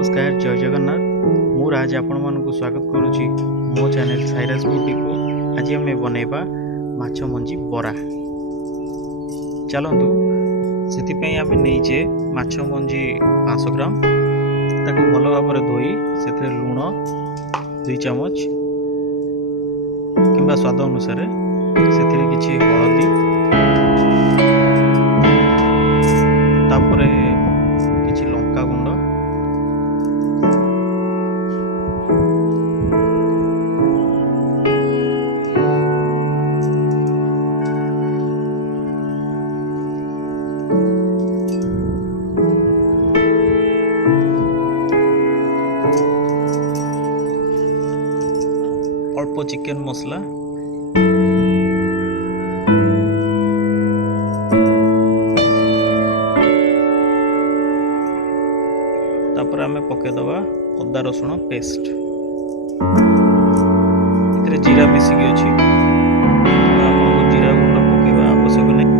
नमस्कार जय जगन्नाथ मु राज आपण मानक स्वागत करुच्ची मो चैनल साइरास ब्यूटी को। आज आम बनैबा माछ मंजी बरा। चलतु से आम नहींचे माछ मंजी 500 ग्राम ताको भल भाव धोई से लुण 2 चमच किंबा स्वाद अनुसार से किसी हलदी तापर किसी लंका गुंड अल्प चिकन मसला तापर आमे पकेदवा अदा रसुण पेस्ट इतरे जीरा मिसिकी अछि आपको जीरा गुंड पकेबा आवश्यक नहीं।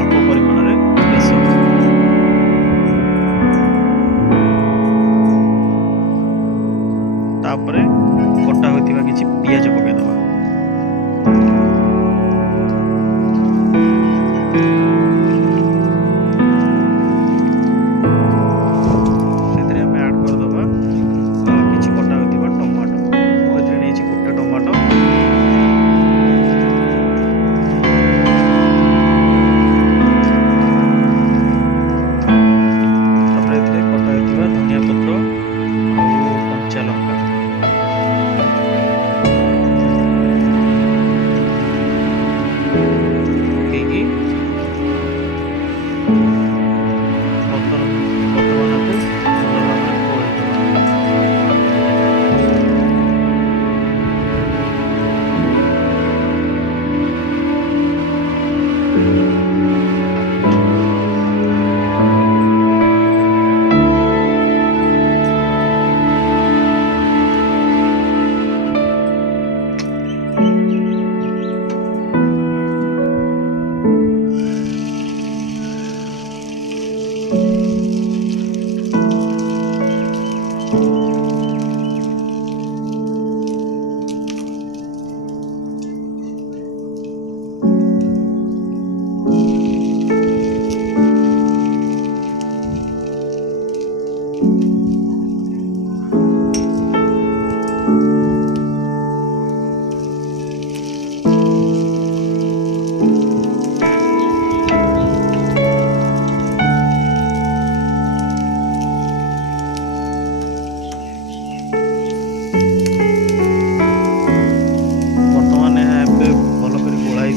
अल्प परिमाण रे बेसन तापरे कटा होइतिबा किछि पियाज पकेदवा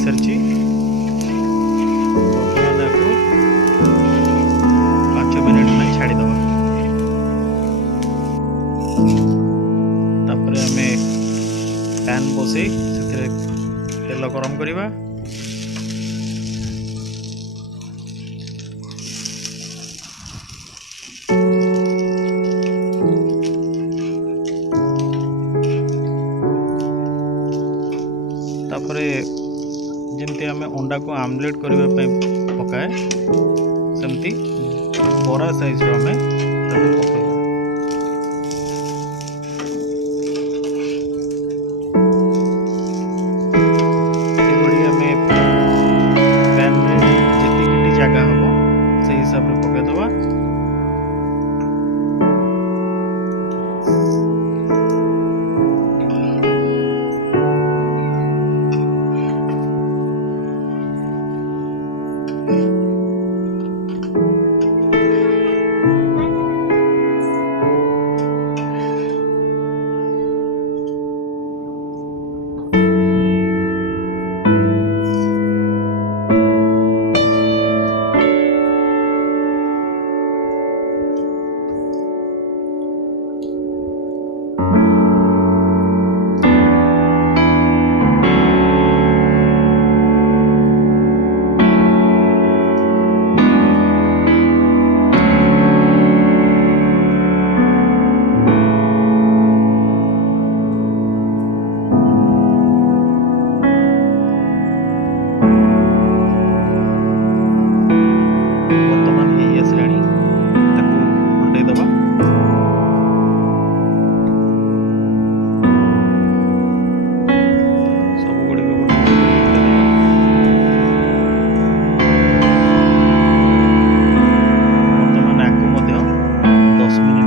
सरची 5 मिनट में छाड़ी दबा तापर आमे पैन बसई से तेल गरम करिबा तापर जमती आम अंडा को आमलेट करने पकाए सेमती बरा साइज आम पकड़ा पैन में जी जगह हम से हिसाब से पकईदबा 10 ମିନିଟ୍